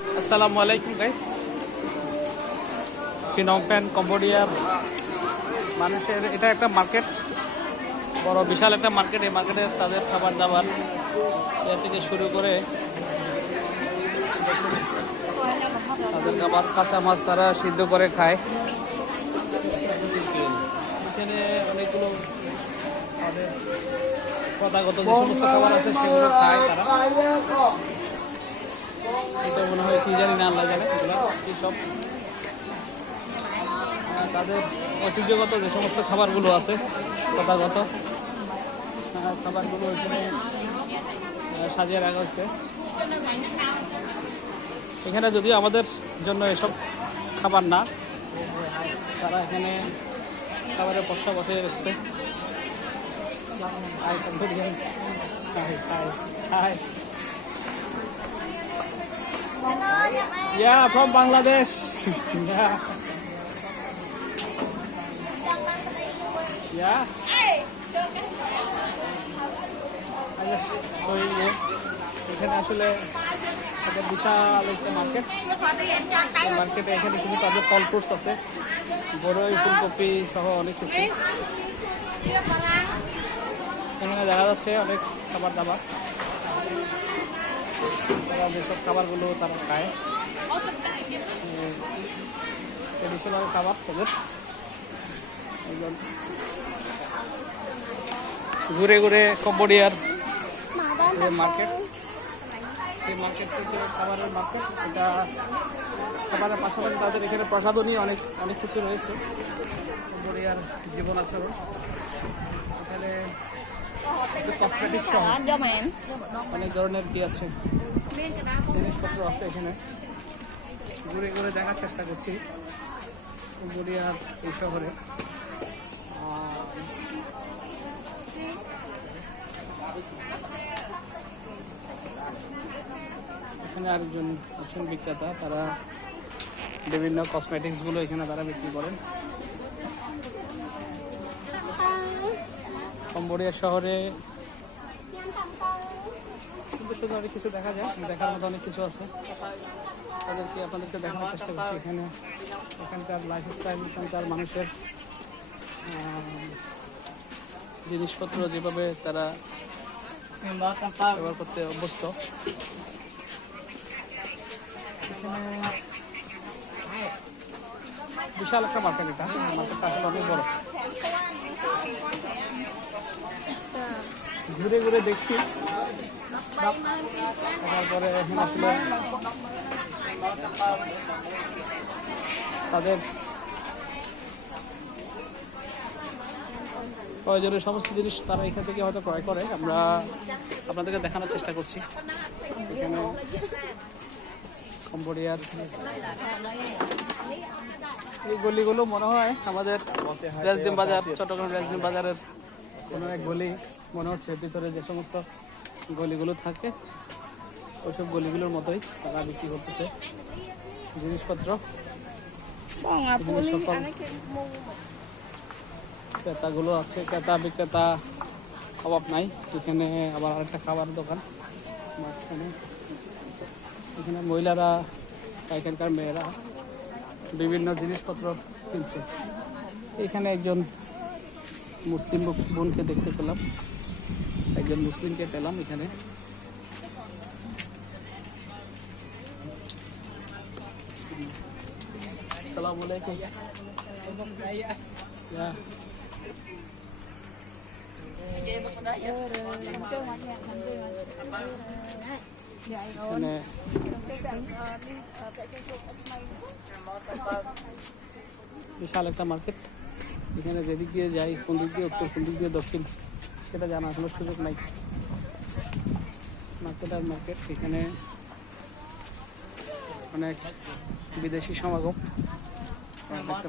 আসসালামু আলাইকুম guys. ফিনম pen কম্বোডিয়ার মানুষের এটা একটা মার্কেট, বড় বিশাল একটা মার্কেট। এই মার্কেটে তাদের খাবার দাবার থেকে শুরু করে তাদের খাবার, কাঁচা মাছ তারা সিদ্ধ করে খায়। এখানে অনেকগুলো তাদের প্রথাগত যে সমস্ত খাবার আছে সেগুলো খায় তারা। এটা মনে হয় কি জানি না, আল্লাহ জানে এগুলো কি সব। তাদের ঐতিহ্যগত যে সমস্ত খাবারগুলো আছে, প্রথাগত খাবারগুলো এখানে সাজিয়ে রাখা হয়েছে। এখানে যদিও আমাদের জন্য এসব খাবার না, তারা এখানে খাবারের পশা বসে রেখেছে। Yeah, from Bangladesh. Yeah. Yeah. I just showing you. এখানে আসলে একটা বিশাল একটা মার্কেট। মার্কেটে এখানে কিন্তু তাদের ফল ফ্রুটস আছে, বড়ই, ফুলকপি সহ অনেক কিছু। এখানে দেখা যাচ্ছে অনেক খাবার দাবার, তারা যেসব খাবারগুলো তারা খায়, ট্রেডিশনাল খাবার তাদের। একজন ঘুরে ঘুরে কম্বোডিয়ার যে মার্কেট, সেই মার্কেট থেকে খাবারের মার্কেট। এটা খাবারের পাশাপাশি তাদের এখানে প্রসাধনী অনেক অনেক কিছু রয়েছে, কম্বোডিয়ার জীবন আচরণ। এখানে কিছু কসমেটিক সহ অনেক ধরনের কি আছে, জিনিসপত্র আছে। এখানে ঘুরে ঘুরে দেখার চেষ্টা করছি কম্বোডিয়ার এই শহরে। এখানে আরেকজন আছেন বিক্রেতা, তারা বিভিন্ন কসমেটিক্সগুলো এখানে তারা বিক্রি করেন। কম্বোডিয়া শহরে কিন্তু শুধু অনেক কিছু দেখা যায়, দেখার মতো অনেক কিছু আছে, তাদেরকে আপনাদেরকে দেখানোর চেষ্টা করছি। এখানকার লাইফস্টাইল, এখানকার মানুষের জিনিসপত্র যেভাবে তারা ব্যবহার করতে অভ্যস্ত। বিশাল একটা মার্কেট, এটা মার্কেটটা আসলে অনেক বড়। ঘুরে ঘুরে দেখছি, তারপরে এখানে আসলে তাদের প্রয়োজনীয় সমস্ত জিনিস তারা এখান থেকে হয়তো ক্রয় করে। আমরা আপনাদেরকে দেখানোর চেষ্টা করছি। এখানে কম্বোডিয়ার এই গলিগুলো মনে হয় আমাদের রাজদিন বাজার, চট্টগ্রাম রাজদিন বাজারের কোনো এক গলি মনে হচ্ছে। ভিতরে যে সমস্ত গলিগুলো থাকে ওইসব গলিগুলোর মতোই তারা বিক্রি করতেছে জিনিসপত্র। সকল ক্রেতাগুলো আছে, ক্রেতা বিক্রেতা অভাব নাই। এখানে আবার আরেকটা খাবার দোকান মাঝখানে। এখানে মহিলারা, এখানকার মেয়েরা বিভিন্ন জিনিসপত্র কিনছে। এখানে একজন মুসলিম বোনকে দেখতে পেলাম, একজন মুসলিমকে পেলাম এখানে। আসসালামু আলাইকুম। বিশাল একটা মার্কেট। এখানে যেদিক দিয়ে যাই, কোন দিক দিয়ে উত্তর, কোন দিক দিয়ে দক্ষিণ, সেটা জানার কোনো সুযোগ নাই। মার্কেট আর মার্কেট। এখানে অনেক বিদেশি সমাগম দেখতে